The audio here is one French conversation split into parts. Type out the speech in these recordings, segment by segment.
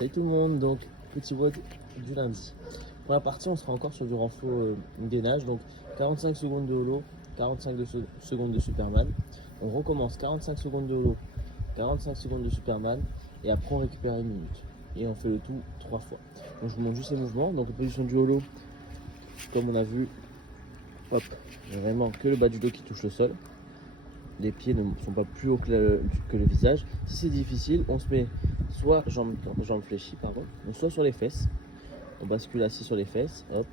Salut tout le monde, donc petit WOD du lundi. Pour la partie, on sera encore sur du renfort gainage, donc 45 secondes de holo, 45 secondes de Superman. On recommence 45 secondes de holo, 45 secondes de Superman, et après on récupère une minute. Et on fait le tout 3 fois. Donc je vous montre juste les mouvements. Donc en position du holo, comme on a vu, hop, vraiment que le bas du dos qui touche le sol. Les pieds ne sont pas plus hauts que le visage. Si c'est difficile, on se met soit jambes fléchies, pardon, ou soit sur les fesses. On bascule assis sur les fesses, hop,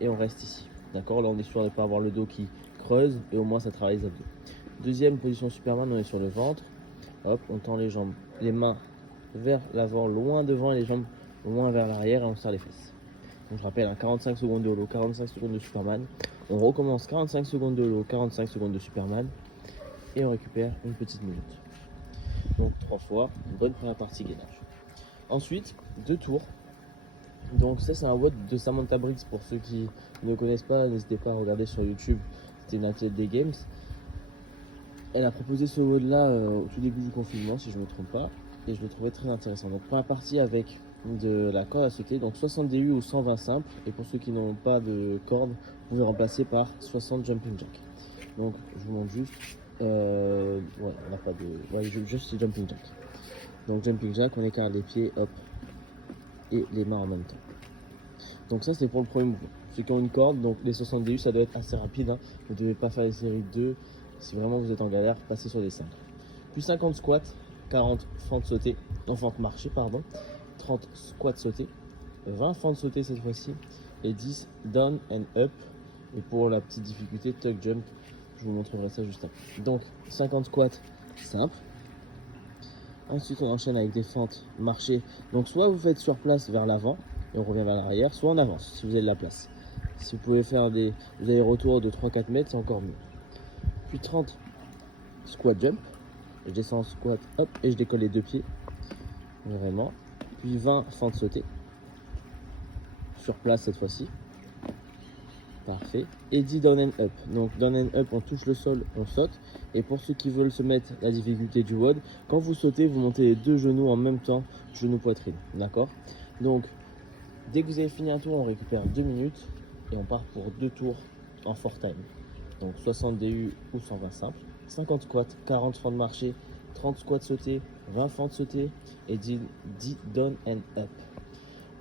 et on reste ici. D'accord, là on est sûr de ne pas avoir le dos qui creuse et au moins ça travaille les abdos. Deuxième position Superman, on est sur le ventre. Hop, on tend les jambes, les mains vers l'avant, loin devant et les jambes loin vers l'arrière et on serre les fesses. Donc je rappelle, 45 secondes de holo, 45 secondes de Superman. On recommence 45 secondes de holo, 45 secondes de Superman et on récupère une petite minute. Donc 3 fois, une bonne première partie gainage. Ensuite, 2 tours. Donc ça c'est un WOD de Samantha Briggs pour ceux qui ne connaissent pas, n'hésitez pas à regarder sur YouTube, c'était une athlète des Games. Elle a proposé ce WOD là au tout début du confinement si je ne me trompe pas et je le trouvais très intéressant. Donc première partie avec de la corde à sauter, donc 60 DU ou 120 simples, et pour ceux qui n'ont pas de corde, vous pouvez remplacer par 60 jumping jack. Donc je vous montre juste, ouais on n'a pas de, ouais juste c'est jumping jack. Donc jumping jack, on écarte les pieds, hop, et les mains en même temps. Donc ça c'est pour le premier mouvement. Ceux qui ont une corde, donc les 60 DU ça doit être assez rapide, hein. Vous ne devez pas faire les séries de 2, si vraiment vous êtes en galère, passez sur des 5. Puis 50 squats, 40 fentes sautées, non fentes marchées pardon, 30 squats sautés, 20 fentes sautées cette fois-ci, et 10 down and up. Et pour la petite difficulté, tuck jump, je vous montrerai ça juste après. Donc 50 squats simples. Ensuite on enchaîne avec des fentes marchées. Donc soit vous faites sur place vers l'avant et on revient vers l'arrière, soit on avance si vous avez de la place. Si vous pouvez faire des allers-retours de 3-4 mètres, c'est encore mieux. Puis 30 squat jump. Je descends en squat, hop, et je décolle les deux pieds. Vraiment. Puis 20 fentes sautées. Sur place cette fois-ci. Parfait. Et 10 down and up. Donc down and up, on touche le sol, on saute. Et pour ceux qui veulent se mettre la difficulté du WOD, quand vous sautez, vous montez les deux genoux en même temps, genou-poitrine. D'accord? Donc, dès que vous avez fini un tour, on récupère 2 minutes. Et on part pour 2 tours en fort time. Donc 60 DU ou 120 simples. 50 squats, 40 fentes marchées, 30 squats sautés, 20 fentes sautées et 10 down and up.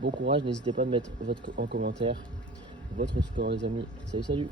Bon courage, n'hésitez pas à mettre en commentaire votre score les amis. Salut salut.